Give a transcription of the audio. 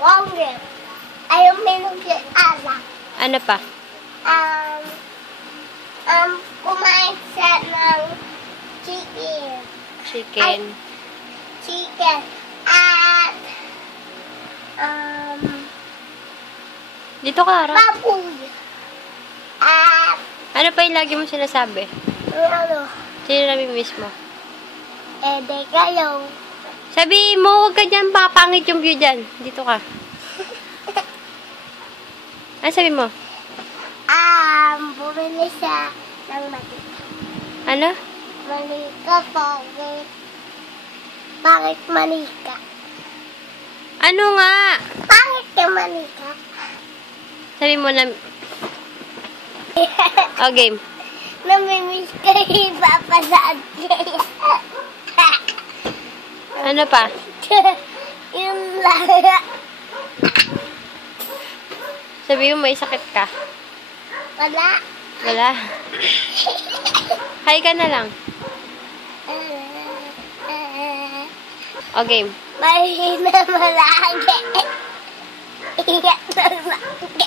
Longer. Ayaw minugyan ala. Ano pa? Kumain siya ng chicken. Chicken. Chicken. At, Dito ka, Ara. baboy. At, Ano pa yung lagi mo sinasabi? ano, Sino nami-miss mo? de kayo. Sabi mo, huwag ka dyan, papangit yung view dyan. Dito ka. Ano sabi mo? Bumili siya ng manika. Ano? Manika, bakit? Bakit manika? Ano nga? Bakit ka manika? Sabi mo na... Oh, game. Namimiss ka ipapasaan kayo. Ano pa? Yun lang. Sabi mo, may sakit ka. Wala. Wala. Hi ka na lang. Oh, game. Mahina malagi. Iyak na malagi.